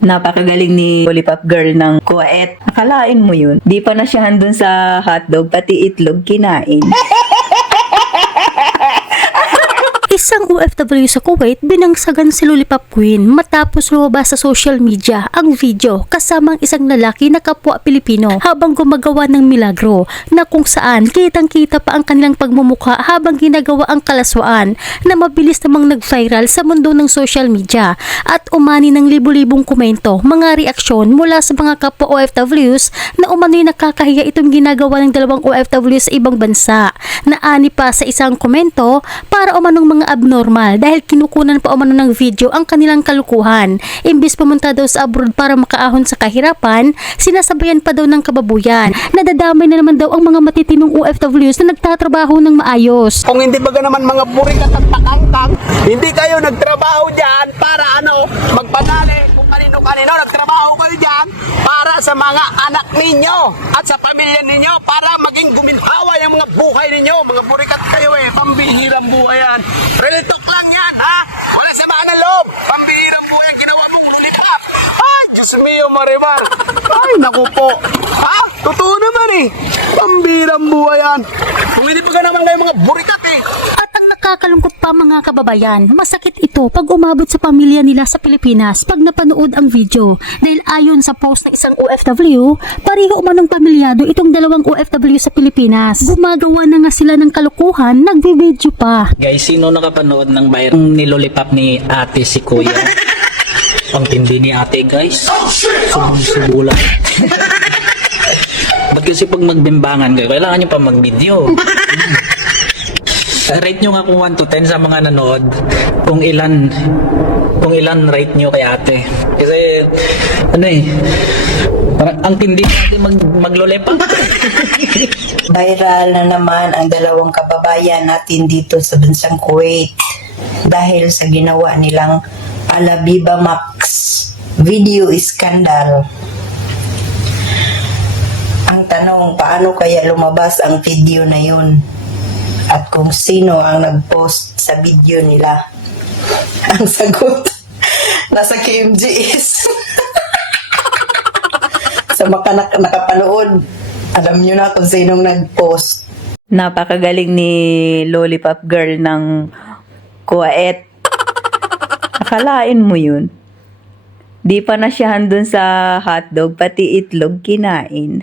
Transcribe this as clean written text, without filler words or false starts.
Napakagaling ni Lollipop Girl ng Kuwait. Akalain mo yun. Di pa na siya handun sa hotdog, pati itlog kinain. Isang OFW sa Kuwait binangsagan si Lollipop Queen matapos lumabas sa social media ang video kasamang isang lalaki na kapwa Pilipino habang gumagawa ng milagro na kung saan kitang-kita pa ang kanilang pagmumukha habang ginagawa ang kalaswaan na mabilis namang nag-viral sa mundo ng social media at umani ng libu-libong komento, mga reaksyon mula sa mga kapwa OFWs na umano'y nakakahiya itong ginagawa ng dalawang OFW sa ibang bansa. Naani pa sa isang komento para umanong mga abnormal dahil kinukunan pa umano ng video ang kanilang kalukuhan. Imbis pumunta daw sa abroad para makaahon sa kahirapan, sinasabayan pa daw ng kababuyan. Nadadamay na naman daw ang mga matitinong OFWs na nagtatrabaho ng maayos. Kung hindi baga naman mga burikat at pakangkang, hindi kayo nagtrabaho dyan para magpadali kung kanino-kanino. Nagtrabaho kayo dyan para sa mga anak ninyo at sa pamilya ninyo para maging guminhawa yung mga buhay ninyo. Mga burikat kayo pambihirang buhay yan. Real talk lang yan, ha? Wala samaan ng loob. Pambihirang buhay ang ginawa mong Lollipop. Ay, Diyos mio, Marimar. Ay, naku po. Ha? Totoo naman Pambihirang buhay yan. Kung hindi pa naman kayo mga burikat At ang nakakalungkot pa mga kababayan, masakit ito pag umabot sa pamilya nila sa Pilipinas pag napanood ang video. Dahil ayon sa post ng isang OFW, pareho umanong pamilyado itong dalawang OFW sa Pilipinas. Gumagawa na nga sila ng kalukuhan, nagbe-video pa. Guys, sino nakapanood ng bayang ni Lollipop ni ate si Kuya? Ang tindi ni ate, guys. Subulan. Ba't kasi pag magbimbangan kayo, kailangan nyo pa mag-video. Rate nyo nga kung 1 to 10 sa mga nanood kung ilan rate nyo kay ate. Kasi, parang ang tindi natin mag-Lollipop. Viral na naman ang dalawang kababayan natin dito sa bansang Kuwait dahil sa ginawa nilang Alabiba Max video scandal. Ang tanong, paano kaya lumabas ang video na yun? At kung sino ang nag-post sa video nila? Ang sagot, nasa KMGS. Sa mga nakapanood, alam nyo na kung sinong nag-post. Napakagaling ni Lollipop Girl ng Kuwait. Akalain mo yun. Di pa na siya handun sa hotdog, pati itlog kinain.